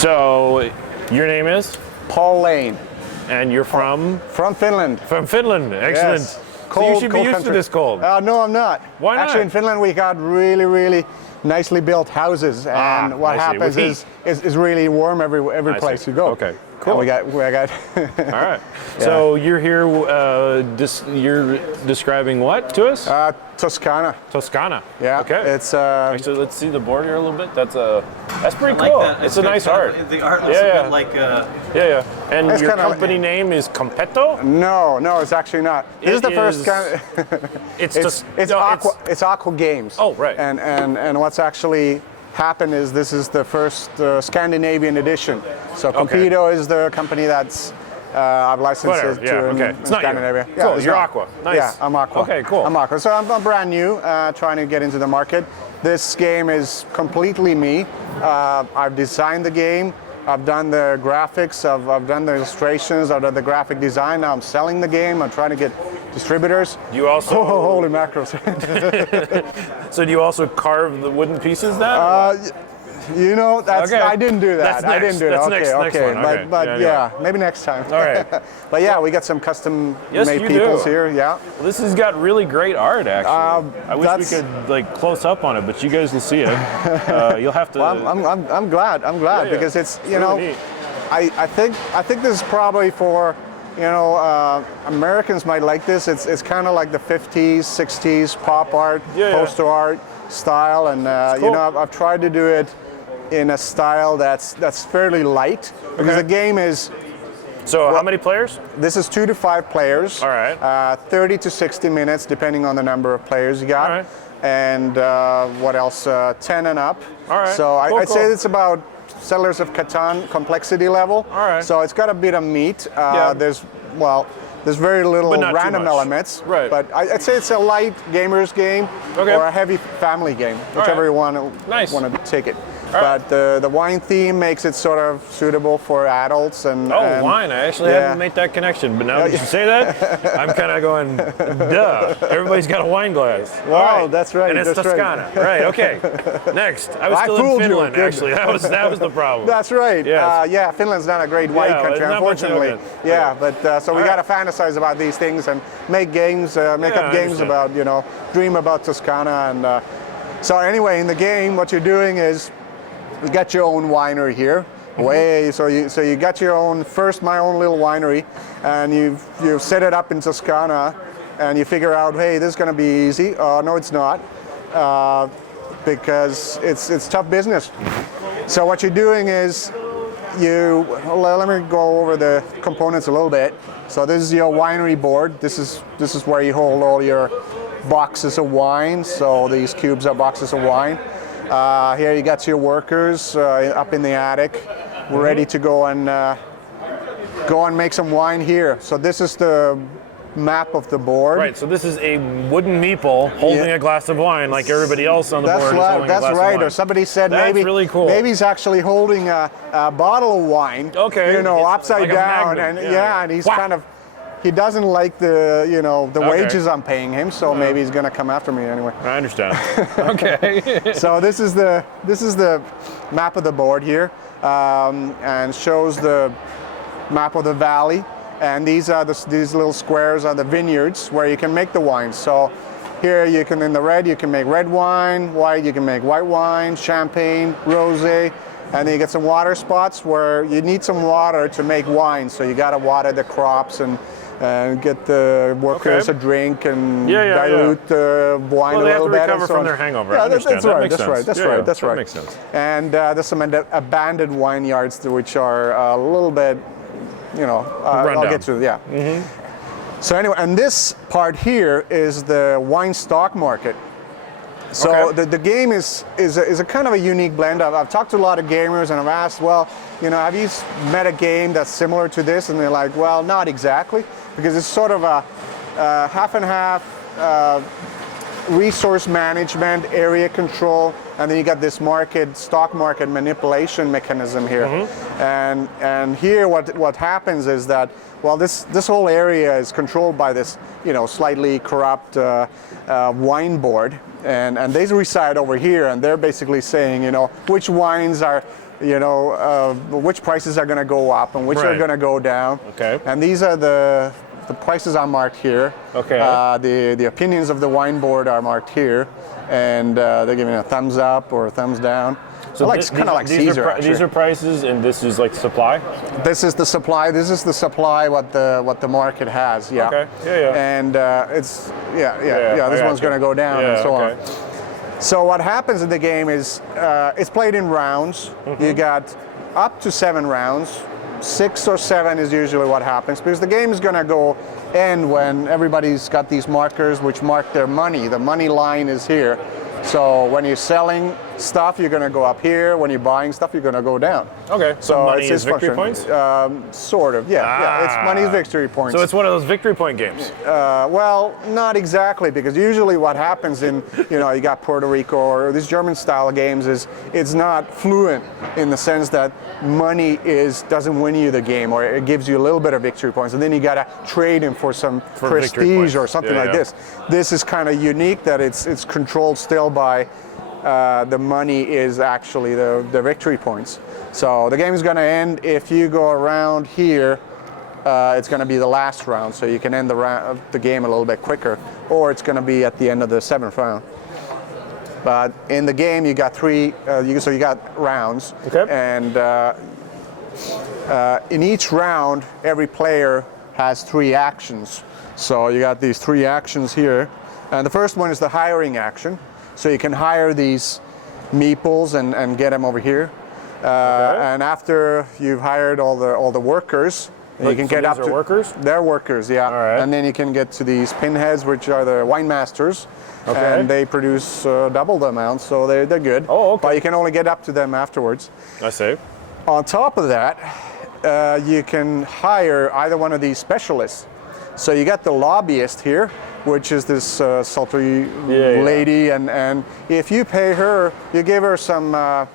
So, your name is? Paul Lane. And you're from? From Finland. From Finland, excellent. Yes. So you should be used to this cold. No, I'm not. Why not? Actually, in Finland, we got really, really nicely built houses, and what happens is really warm every place you go. Okay, cool. And we got. All right. Yeah. So you're here. You're describing what to us? Toscana. Toscana. Yeah. Okay. It's. Actually, let's see the board here a little bit. That's pretty I like cool. that. It's a nice art. The art looks a bit like. Yeah. And it's your company name is Competto? No, it's actually not. This is the first kind. It's Aqua Games. Oh, right. And what's actually happened is this is the first Scandinavian edition. So Competto is the company that's I've licensed it to in Scandinavia. You. Cool. You're Aqua. Nice. Yeah, I'm Aqua. Okay, cool. I'm Aqua. So I'm brand new, trying to get into the market. This game is completely me. I've designed the game. I've done the graphics, I've done the illustrations, I've done the graphic design. Now I'm selling the game. I'm trying to get distributors. You also holy macros. So do you also carve the wooden pieces then? You know, that's I didn't do that. I didn't do that. Next one. But yeah, maybe next time. All right. But yeah, we got some custom made peoples here. Yeah. Well, this has got really great art, actually. I wish we could close up on it, but you guys will see it. You'll have to. Well, I'm glad because it's really I think this is probably for Americans might like this. It's kind of like the 50s, 60s pop art, poster art style, and cool. I've tried to do it in a style that's fairly light because the game is. So how many players? This is 2 to 5 players. All right. 30 to 60 minutes, depending on the number of players you got. All right. And what else? 10 and up. All right. So I'd say it's about Settlers of Catan complexity level. All right. So it's got a bit of meat. There's very little random elements. Right. But I'd say it's a light gamer's game or a heavy family game, whichever you want to take it. But the wine theme makes it sort of suitable for adults and wine. I actually haven't made that connection, but now that you say that, I'm kind of going, duh. Everybody's got a wine glass. Wow, that's right. And it's Toscana. Right. Okay. Next, I was still in Finland. Actually, that was the problem. That's right. Yes. Finland's not a great wine country, unfortunately. But so we got to fantasize about these things and make games, make up games about dream about Toscana and. So anyway, in the game, what you're doing is. You got your own winery here. So you got your own my own little winery, and you've set it up in Toscana, and you figure out, hey, this is going to be easy. No, it's not, because it's tough business. So what you're doing is let me go over the components a little bit. So this is your winery board. This is where you hold all your boxes of wine. So these cubes are boxes of wine. Here you got your workers up in the attic. We're ready to go and make some wine here. So this is the map of the board. Right. So this is a wooden meeple holding a glass of wine, like everybody else on the board is holding a glass of wine. That's right. Or somebody said maybe really cool. Maybe he's actually holding a bottle of wine. Okay. Upside like down, and he's kind of. He doesn't like the wages I'm paying him, so maybe he's gonna come after me anyway. I understand. Okay. So this is the map of the board here, and shows the map of the valley, and these little squares are the vineyards where you can make the wines. So here you can in the red you can make red wine, white you can make white wine, champagne, rosé. And then you get some water spots where you need some water to make wine, so you got to water the crops and get the workers a drink and dilute the wine a little bit. Well, they have to recover from their hangover. Yeah, that's right. That makes sense. And there's some abandoned vineyards which are a little bit, I'll get to it. So anyway, and this part here is the wine stock market. So the game is a kind of a unique blend. I've talked to a lot of gamers and I've asked, have you met a game that's similar to this? And they're like, well, not exactly, because it's sort of a half and half resource management, area control, and then you got this stock market manipulation mechanism here. And here what happens is that, this whole area is controlled by this, slightly corrupt wine board. And they reside over here, and they're basically saying, which wines are which prices are going to go up and which are Right. going to go down. Okay. And these are the prices are marked here. Okay. The opinions of the wine board are marked here, and they're giving a thumbs up or a thumbs down. So like kind of like Caesar. These are prices, and this is like supply. This is the supply. This is the supply. What the market has. Yeah. Okay. Yeah. And it's this one's going to go down and so on. So what happens in the game is it's played in rounds. Mm-hmm. You got up to 7 rounds. 6 or 7 is usually what happens, because the game is going to go end when everybody's got these markers which mark their money. The money line is here. So when you're selling stuff, you're going to go up here. When you're buying stuff, you're going to go down. Okay. So money it's is victory function. points? Sort of, yeah. It's money's victory points. So it's one of those victory point games. Well, not exactly, because usually what happens in, you got Puerto Rico or these German style games is it's not fluent in the sense that money doesn't win you the game, or it gives you a little bit of victory points, and then you got to trade them for some prestige or something like this. This is kind of unique that it's controlled still by the money is actually the victory points. So the game is going to end if you go around here. It's going to be the last round, so you can end the game a little bit quicker, or it's going to be at the end of the 7th round. But in the game, you got so you got rounds, okay. And in each round, every player has 3 actions. So you got these 3 actions here, and the first one is the hiring action. So you can hire these meeples and get them over here. And after you've hired all the workers, you can get up to workers. They're workers, yeah. All right. And then you can get to these pinheads, which are the wine masters. Okay. And they produce double the amount, so they're good. Oh, okay. But you can only get up to them afterwards. I see. On top of that, you can hire either one of these specialists. So you got the lobbyist here, which is this sultry lady, and if you pay her, you give her some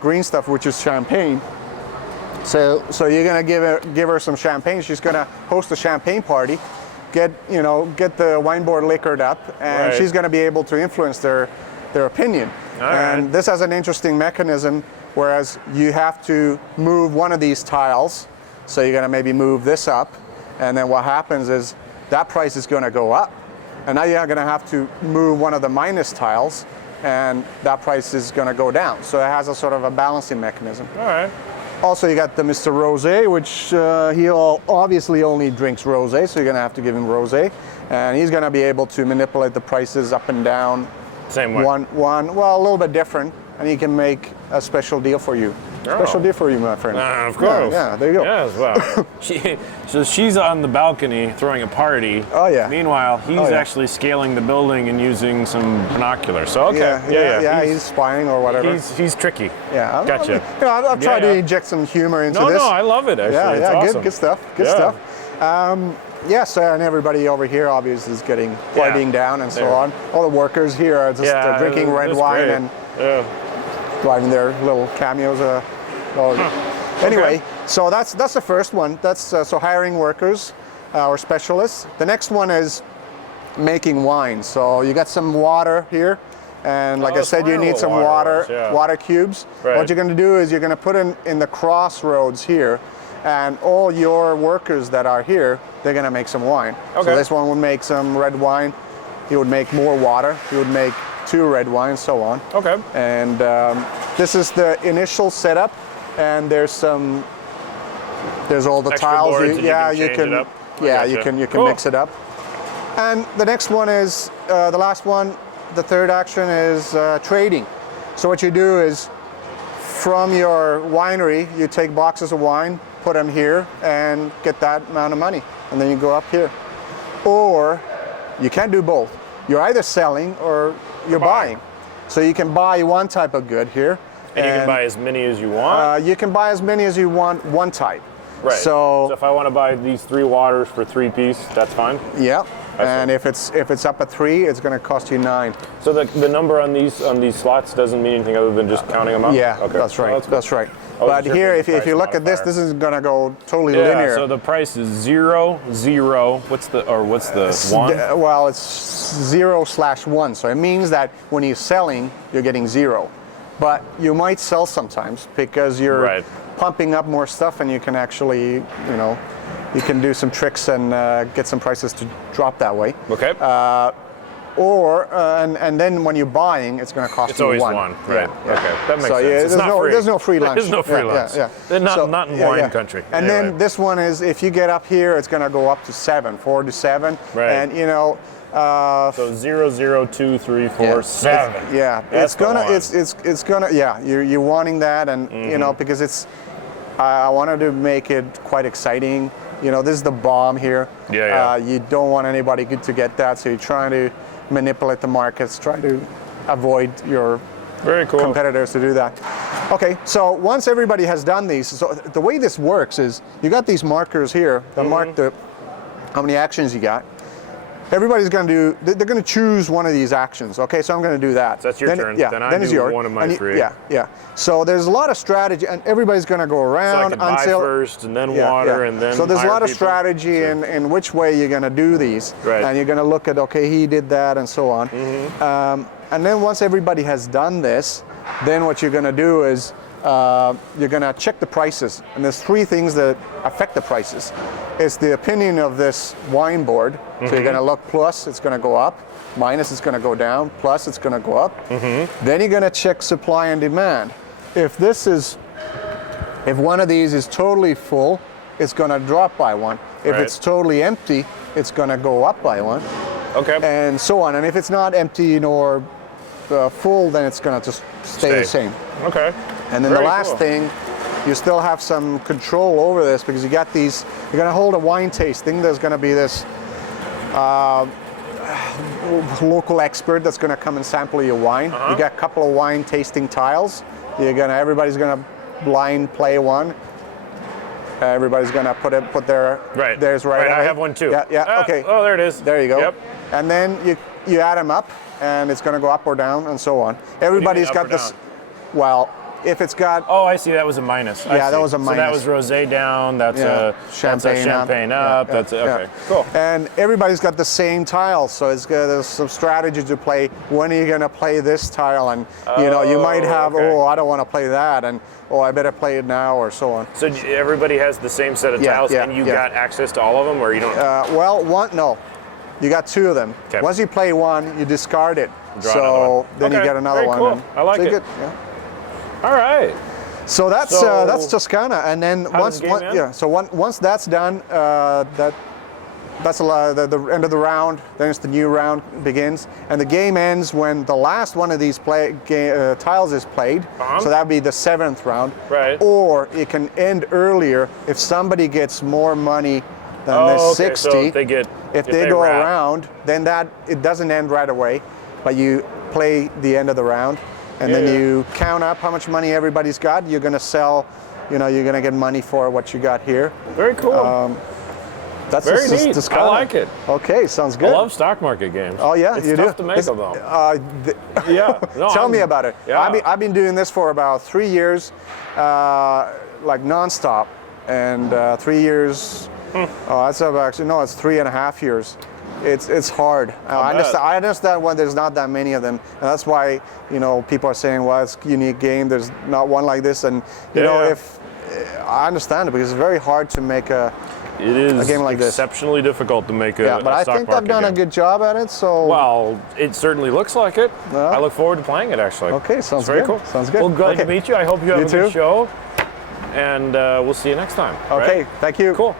green stuff, which is champagne. So you're gonna give her some champagne. She's gonna host a champagne party, get the wine board liquored up, and she's gonna be able to influence their opinion. And this has an interesting mechanism, whereas you have to move one of these tiles. So you're gonna maybe move this up, and then what happens is that price is gonna go up. And now you're going to have to move one of the minus tiles, and that price is going to go down. So it has a sort of a balancing mechanism. All right. Also, you got the Mr. Rosé, which he obviously only drinks rosé, so you're going to have to give him rosé. And he's going to be able to manipulate the prices up and down. Same way. Well, a little bit different, and he can make a special deal for you. Special deal for you, my friend. Of course. Yeah, there you go. Yes, well. So she's on the balcony throwing a party. Oh, yeah. Meanwhile, he's actually scaling the building and using some binoculars. So, okay. Yeah, he's spying or whatever. He's tricky. Yeah. Gotcha. I've tried to inject some humor into this. No, I love it, actually. It's awesome. Good stuff. Good stuff. Yes, and everybody over here obviously is getting partying down and so on. All the workers here are just drinking red wine and driving their little cameos. Anyway, so that's the first one. That's so hiring workers or specialists. The next one is making wine. So you got some water here, and like I said, you need some water cubes. Right. What you're going to do is you're going to put in the crossroads here, and all your workers that are here, they're going to make some wine. Okay. So this one would make some red wine. He would make more water. He would make 2 red wines, so on. Okay. And this is the initial setup, and there's all the Extra tiles. boards and you can mix it up. And the next one is the last one. The third action is trading. So what you do is, from your winery, you take boxes of wine, put them here, and get that amount of money, and then you go up here. Or you can do both. You're either selling or you're buying. So you can buy one type of good here. And you can buy as many as you want? You can buy as many as you want, one type. Right. So if I want to buy these 3 waters for 3 piece, that's fine? Yeah. And if it's up at 3, it's going to cost you 9. So the number on these slots doesn't mean anything other than just counting them up? Yeah, okay. That's right. Well, that's right. But here, if you look at this is going to go totally linear. So the price is 0, 0. What's the 1? Well, it's 0/1. So it means that when you're selling, you're getting 0. but you might sell sometimes because you're Right. pumping up more stuff, and you can actually, you can do some tricks and get some prices to drop that way. Okay. And then when you're buying, it's going to cost It's you always one. one, right? Yeah. Okay, that makes So, sense. yeah, It's not free. There's no free lunch. There's no free lunch. Not in wine country. And Anyway. then this one is, if you get up here, it's going to go up to 4 to 7. Right. And So 0, 0, 2, 3, 4, 7. It's gonna. Yeah, you're wanting that, and because it's. I wanted to make it quite exciting. This is the bomb here. Yeah. You don't want anybody to get that, so you're trying to manipulate the markets, try to avoid your Very cool. competitors to do that. Okay, so once everybody has done these, so the way this works is you got these markers here that mark how many actions you got. Everybody's going to do, they're going to choose one of these actions. Okay, so I'm going to do that. So that's your turn. Yeah, Then I then do it's yours. one of my three. Yeah. So there's a lot of strategy, and everybody's going to go So I around can buy until first, and then water, and then So there's a hire lot of people. strategy in which way you're going to do these. Right. And you're going to look at, okay, he did that, and so on. And then once everybody has done this, then what you're going to do is you're going to check the prices. And there's 3 things that affect the prices. It's the opinion of this wine board. So you're going to look plus, it's going to go up. Minus, it's going to go down. Plus, it's going to go up. Then you're going to check supply and demand. If one of these is totally full, it's going to drop by 1. If Right. it's totally empty, it's going to go up by 1. Okay. And so on. And if it's not empty nor full, then it's going to just stay the same. Okay. And then Very the last cool. thing, you still have some control over this because you got these, you're going to hold a wine tasting. There's going to be this local expert that's going to come and sample your wine. You got a couple of wine tasting tiles. Everybody's going to blind play one. Everybody's going to put their theirs right I away. have one too. Yeah. Okay. Oh, there it is. There you go. Yep. And then you add them up, and it's going to go up or down, and so on. Everybody's up got or this. down? Well, if it's got. Oh, I see. That was a minus. I Yeah, that see. was a So that was minus. rosé down. That's a champagne champagne up. up. Yeah, That's okay. yeah. Cool. And everybody's got the same tile, so there's some strategy to play. When are you going to play this tile? And you might have, okay. I don't want to play that, and I better play it now, or so on. So everybody has the same set of tiles, and you got access to all of them, or you don't? No. You got 2 of them. Okay. Once you play one, you discard it. Draw another one. Then you Okay, get another very one. cool. and- I like so you it. get- yeah. All right. So that's Toscana, and then does the game end? once that's done, that's the end of the round. Then it's the new round begins, and the game ends when the last one of these tiles is played. So that'd be the 7th round. Right. Or it can end earlier if somebody gets more money than the 60. So if they go wrap. around, then it doesn't end right away, but you play the end of the round. And then you count up how much money everybody's got. You're going to sell, you're going to get money for what you got here. Very cool. That's Very just neat. Toscana. I like it. Okay, sounds good. I love stock market games. Oh yeah, it's you tough do. to make them though. Yeah. No, Tell me about it. Yeah. I've been doing this for about 3 years, like nonstop, and 3 years. It's 3.5 years. It's hard. I understand when there's not that many of them, and that's why people are saying, well, it's a unique game. There's not one like this, and if I understand it because it's very hard to make a game like this. Exceptionally difficult to make a Yeah, but I stock think I've market done a game. good job at it. So Well, it certainly looks like it. Yeah. I look forward to playing it actually. Okay, sounds It's very good. cool. Sounds good. Well, glad to Okay. meet you. I hope you have You a good too. show, and we'll see you next time. okay, right? thank you. Cool.